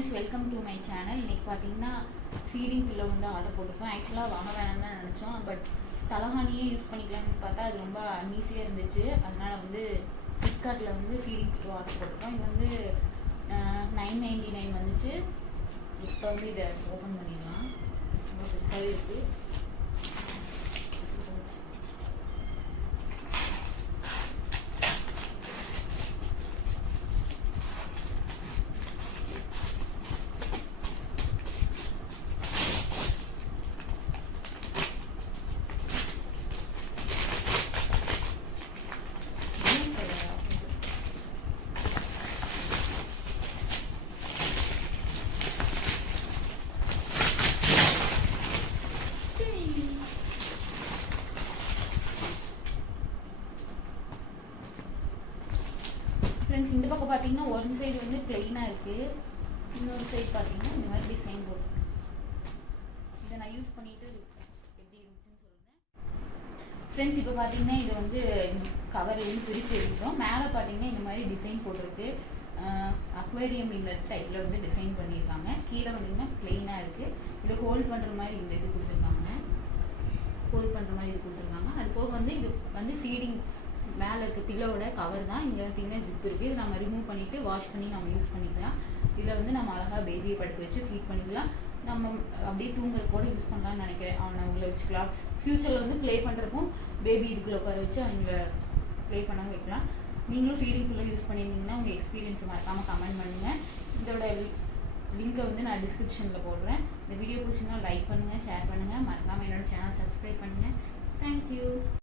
Friends, welcome to my channel. இன்றைக்கி பார்த்தீங்கன்னா feeding pillow வந்து ஆர்டர் போட்டிருக்கோம். ஆக்சுவலாக வாங்க வேணாம்னு தான் நினச்சோம். பட் தலகாணியே யூஸ் பண்ணிக்கலாம்னு பார்த்தா அது ரொம்ப அன்ஈஸியாக இருந்துச்சு. அதனால் வந்து ஃப்ளிப்கார்ட்டில் வந்து ஃபீடிங் பில்லோ ஆர்டர் போட்டிருக்கோம். இது வந்து 999 வந்துச்சு. இப்போ வந்து இதை ஓப்பன் பண்ணிடலாம். ரொம்ப பெருசாகவே இருக்குது. ஃப்ரெண்ட்ஸ், இந்த பக்கம் பார்த்தீங்கன்னா ஒரு சைடு வந்து பிளெயினாக இருக்குது, இன்னொரு சைடு பார்த்தீங்கன்னா இந்த மாதிரி டிசைன் போட்டுருக்கு. இதை நான் யூஸ் பண்ணிவிட்டு எப்படி இருந்துச்சுன்னு சொல்கிறேன். ஃப்ரெண்ட்ஸ், இப்போ பார்த்தீங்கன்னா இது வந்து கவர் வந்து பிரித்து எடுக்கிறோம். மேலே பார்த்தீங்கன்னா இந்த மாதிரி டிசைன் போட்டிருக்கு. அக்வேரியம் இன்னர் டைப்பில் வந்து டிசைன் பண்ணியிருக்காங்க. கீழே வந்தீங்கன்னா பிளெயினாக இருக்குது. இதை ஹோல்ட் பண்ணுற மாதிரி இந்த இது கொடுத்துருக்காங்க. அது போக வந்து இது வந்து ஃபீடிங் மேலே இருக்க பில்லோட கவர் தான். இங்கே பார்த்தீங்கன்னா ஜிப் இருக்குது. இது நம்ம ரிமூவ் பண்ணிவிட்டு வாஷ் பண்ணி நம்ம யூஸ் பண்ணிக்கலாம். இதில் வந்து நம்ம அழகாக பேபியை படுக்க வச்சு ஃபீட் பண்ணிக்கலாம். நம்ம அப்படியே தூங்குற கூட யூஸ் பண்ணலாம்னு நினைக்கிறேன். அவனை உள்ள வச்சுக்கலாம். ஃப்யூச்சரில் வந்து ப்ளே பண்ணுறதுக்கும் பேபி இதுக்குள்ளே உட்கார வச்சு அவங்கள ப்ளே பண்ண வைக்கலாம். நீங்களும் ஃபீடிங் பில்லோ யூஸ் பண்ணியிருந்தீங்கன்னா உங்கள் எக்ஸ்பீரியன்ஸை மறக்காமல் கமெண்ட் பண்ணுங்கள். இதோட லிங்க்கை வந்து நான் டிஸ்கிரிப்ஷனில் போடுறேன். இந்த வீடியோ பிடிச்சிங்கன்னா லைக் பண்ணுங்கள், ஷேர் பண்ணுங்கள். மறக்காமல் என்னோடய சேனல் சப்ஸ்கிரைப் பண்ணுங்கள். தேங்க்யூ.